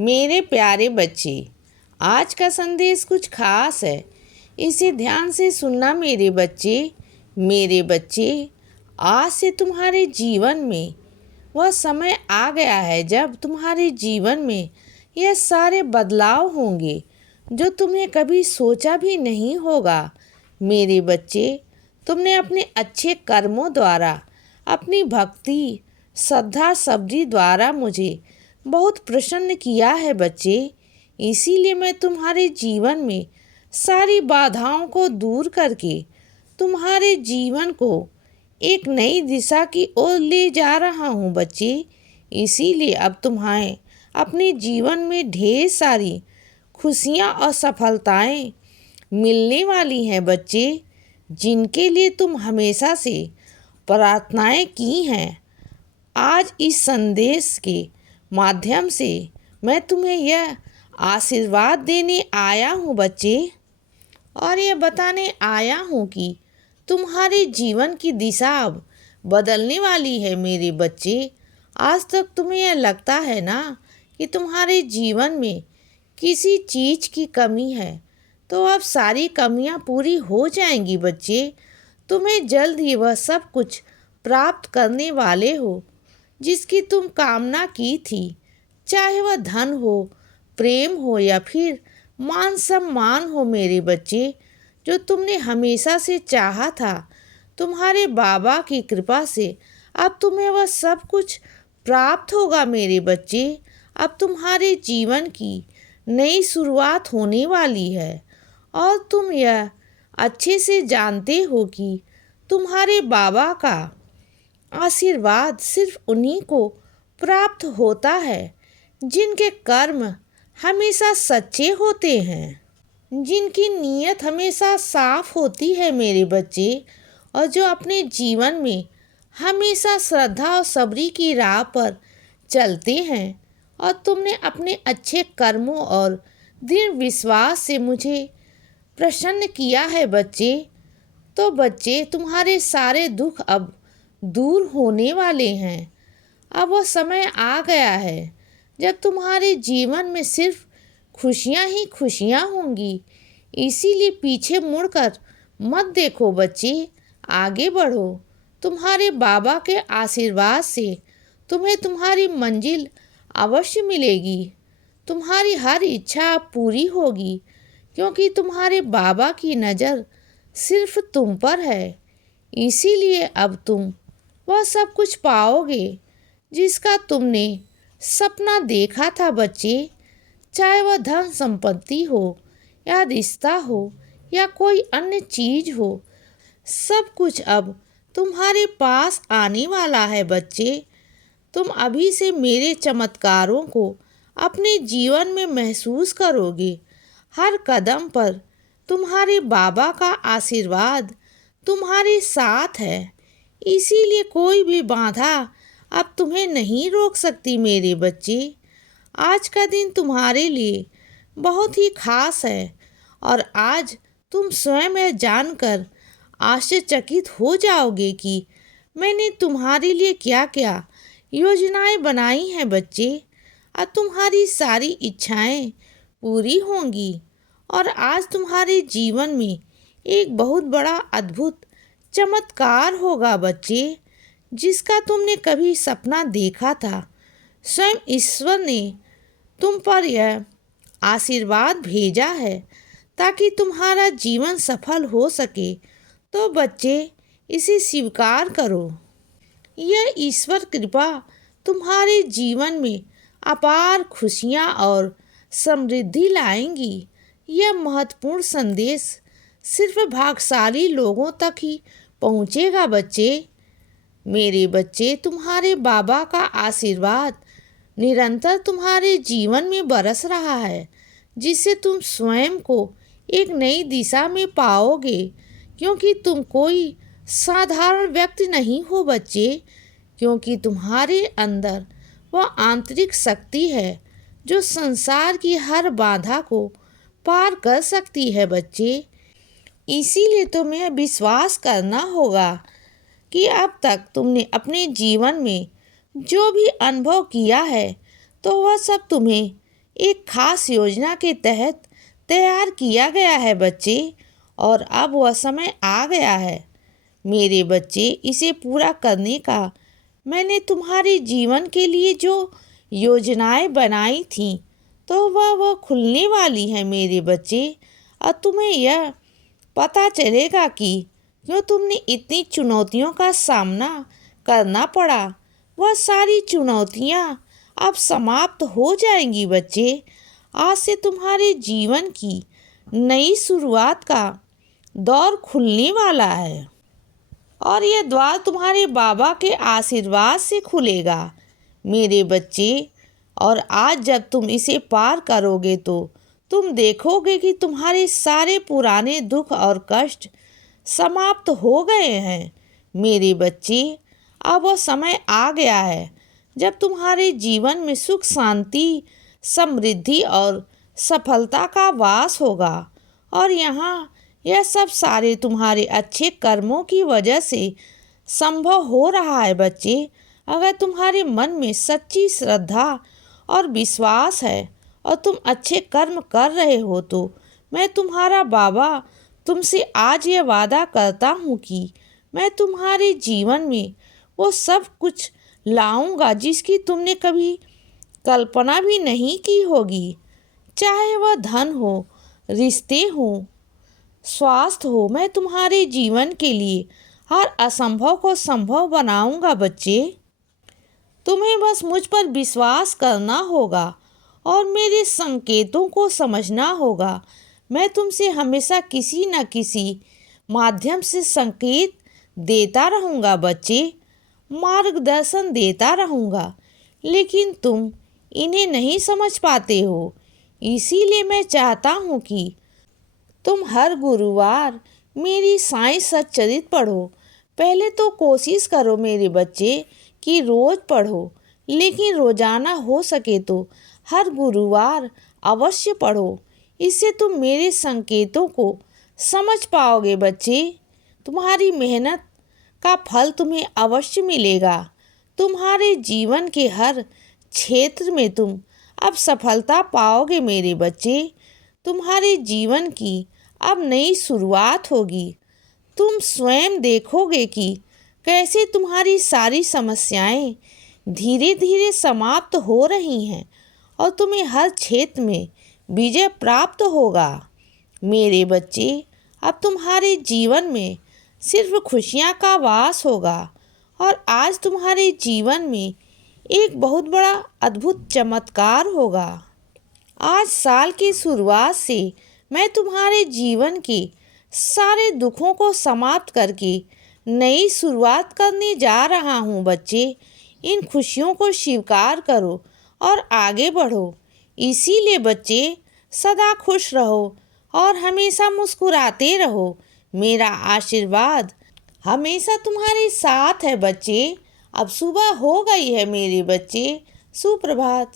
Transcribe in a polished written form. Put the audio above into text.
मेरे प्यारे बच्चे, आज का संदेश कुछ खास है। इसे ध्यान से सुनना मेरे बच्चे। मेरे बच्चे, आज से तुम्हारे जीवन में वह समय आ गया है जब तुम्हारे जीवन में यह सारे बदलाव होंगे जो तुमने कभी सोचा भी नहीं होगा। मेरे बच्चे, तुमने अपने अच्छे कर्मों द्वारा, अपनी भक्ति, श्रद्धा सबरी द्वारा मुझे बहुत प्रसन्न किया है बच्चे। इसीलिए मैं तुम्हारे जीवन में सारी बाधाओं को दूर करके तुम्हारे जीवन को एक नई दिशा की ओर ले जा रहा हूँ बच्चे। इसीलिए अब तुम्हें अपने जीवन में ढेर सारी खुशियाँ और सफलताएं मिलने वाली हैं बच्चे, जिनके लिए तुम हमेशा से प्रार्थनाएं की हैं। आज इस संदेश के माध्यम से मैं तुम्हें यह आशीर्वाद देने आया हूँ बच्चे, और यह बताने आया हूँ कि तुम्हारे जीवन की दिशा अब बदलने वाली है मेरे बच्चे। आज तक तुम्हें यह लगता है ना कि तुम्हारे जीवन में किसी चीज़ की कमी है, तो अब सारी कमियां पूरी हो जाएंगी बच्चे। तुम्हें जल्द ही वह सब कुछ प्राप्त करने वाले हो जिसकी तुम कामना की थी, चाहे वह धन हो, प्रेम हो या फिर मान सम्मान हो मेरे बच्चे, जो तुमने हमेशा से चाहा था। तुम्हारे बाबा की कृपा से अब तुम्हें वह सब कुछ प्राप्त होगा मेरे बच्चे। अब तुम्हारे जीवन की नई शुरुआत होने वाली है, और तुम यह अच्छे से जानते हो कि तुम्हारे बाबा का आशीर्वाद सिर्फ उन्हीं को प्राप्त होता है जिनके कर्म हमेशा सच्चे होते हैं, जिनकी नीयत हमेशा साफ होती है मेरे बच्चे, और जो अपने जीवन में हमेशा श्रद्धा और सबरी की राह पर चलते हैं। और तुमने अपने अच्छे कर्मों और दृढ़ विश्वास से मुझे प्रसन्न किया है बच्चे। तो बच्चे, तुम्हारे सारे दुख अब दूर होने वाले हैं। अब वह समय आ गया है जब तुम्हारे जीवन में सिर्फ खुशियाँ ही खुशियाँ होंगी। इसीलिए पीछे मुड़कर मत देखो बच्चे, आगे बढ़ो। तुम्हारे बाबा के आशीर्वाद से तुम्हें तुम्हारी मंजिल अवश्य मिलेगी। तुम्हारी हर इच्छा पूरी होगी, क्योंकि तुम्हारे बाबा की नज़र सिर्फ तुम पर है। इसीलिए अब तुम वह सब कुछ पाओगे जिसका तुमने सपना देखा था बच्चे, चाहे वह धन संपत्ति हो या रिश्ता हो या कोई अन्य चीज़ हो। सब कुछ अब तुम्हारे पास आने वाला है बच्चे। तुम अभी से मेरे चमत्कारों को अपने जीवन में महसूस करोगे। हर कदम पर तुम्हारे बाबा का आशीर्वाद तुम्हारे साथ है। इसीलिए कोई भी बाधा अब तुम्हें नहीं रोक सकती मेरे बच्चे। आज का दिन तुम्हारे लिए बहुत ही खास है, और आज तुम स्वयं यह जानकर आश्चर्यचकित हो जाओगे कि मैंने तुम्हारे लिए क्या क्या योजनाएं बनाई हैं बच्चे। अब तुम्हारी सारी इच्छाएं पूरी होंगी, और आज तुम्हारे जीवन में एक बहुत बड़ा अद्भुत चमत्कार होगा बच्चे, जिसका तुमने कभी सपना देखा था। स्वयं ईश्वर ने तुम पर यह आशीर्वाद भेजा है ताकि तुम्हारा जीवन सफल हो सके। तो बच्चे, इसे स्वीकार करो। यह ईश्वर कृपा तुम्हारे जीवन में अपार खुशियाँ और समृद्धि लाएंगी। यह महत्वपूर्ण संदेश सिर्फ भाग्यशाली लोगों तक ही पहुँचेगा बच्चे। मेरे बच्चे, तुम्हारे बाबा का आशीर्वाद निरंतर तुम्हारे जीवन में बरस रहा है, जिससे तुम स्वयं को एक नई दिशा में पाओगे। क्योंकि तुम कोई साधारण व्यक्ति नहीं हो बच्चे, क्योंकि तुम्हारे अंदर वह आंतरिक शक्ति है जो संसार की हर बाधा को पार कर सकती है बच्चे। इसीलिए तुम्हें विश्वास करना होगा कि अब तक तुमने अपने जीवन में जो भी अनुभव किया है, तो वह सब तुम्हें एक खास योजना के तहत तैयार किया गया है बच्चे, और अब वह समय आ गया है मेरे बच्चे इसे पूरा करने का। मैंने तुम्हारे जीवन के लिए जो योजनाएं बनाई थीं तो वह खुलने वाली है मेरे बच्चे। और तुम्हें यह पता चलेगा कि क्यों तुमने इतनी चुनौतियों का सामना करना पड़ा। वह सारी चुनौतियां अब समाप्त हो जाएंगी बच्चे। आज से तुम्हारे जीवन की नई शुरुआत का दौर खुलने वाला है, और यह द्वार तुम्हारे बाबा के आशीर्वाद से खुलेगा मेरे बच्चे। और आज जब तुम इसे पार करोगे तो तुम देखोगे कि तुम्हारे सारे पुराने दुख और कष्ट समाप्त हो गए हैं मेरे बच्चे। अब वो समय आ गया है जब तुम्हारे जीवन में सुख, शांति, समृद्धि और सफलता का वास होगा। और यहाँ यह सब सारे तुम्हारे अच्छे कर्मों की वजह से संभव हो रहा है बच्चे। अगर तुम्हारे मन में सच्ची श्रद्धा और विश्वास है और तुम अच्छे कर्म कर रहे हो तो मैं तुम्हारा बाबा तुमसे आज ये वादा करता हूँ कि मैं तुम्हारे जीवन में वो सब कुछ लाऊंगा जिसकी तुमने कभी कल्पना भी नहीं की होगी। चाहे वह धन हो, रिश्ते हो, स्वास्थ्य हो, मैं तुम्हारे जीवन के लिए हर असंभव को संभव बनाऊंगा बच्चे। तुम्हें बस मुझ पर विश्वास करना होगा और मेरे संकेतों को समझना होगा। मैं तुमसे हमेशा किसी न किसी माध्यम से संकेत देता रहूँगा बच्चे, मार्गदर्शन देता रहूँगा, लेकिन तुम इन्हें नहीं समझ पाते हो। इसीलिए मैं चाहता हूँ कि तुम हर गुरुवार मेरी साईं सच्चरित पढ़ो। पहले तो कोशिश करो मेरे बच्चे कि रोज़ पढ़ो, लेकिन रोज़ाना हो सके तो हर गुरुवार अवश्य पढ़ो। इससे तुम मेरे संकेतों को समझ पाओगे बच्चे। तुम्हारी मेहनत का फल तुम्हें अवश्य मिलेगा। तुम्हारे जीवन के हर क्षेत्र में तुम अब सफलता पाओगे मेरे बच्चे। तुम्हारे जीवन की अब नई शुरुआत होगी। तुम स्वयं देखोगे कि कैसे तुम्हारी सारी समस्याएं धीरे धीरे समाप्त हो रही हैं और तुम्हें हर क्षेत्र में विजय प्राप्त होगा मेरे बच्चे। अब तुम्हारे जीवन में सिर्फ खुशियां का वास होगा, और आज तुम्हारे जीवन में एक बहुत बड़ा अद्भुत चमत्कार होगा। आज साल की शुरुआत से मैं तुम्हारे जीवन के सारे दुखों को समाप्त करके नई शुरुआत करने जा रहा हूँ बच्चे। इन खुशियों को स्वीकार करो और आगे बढ़ो। इसीलिए बच्चे सदा खुश रहो और हमेशा मुस्कुराते रहो। मेरा आशीर्वाद हमेशा तुम्हारे साथ है बच्चे। अब सुबह हो गई है मेरे बच्चे। सुप्रभात।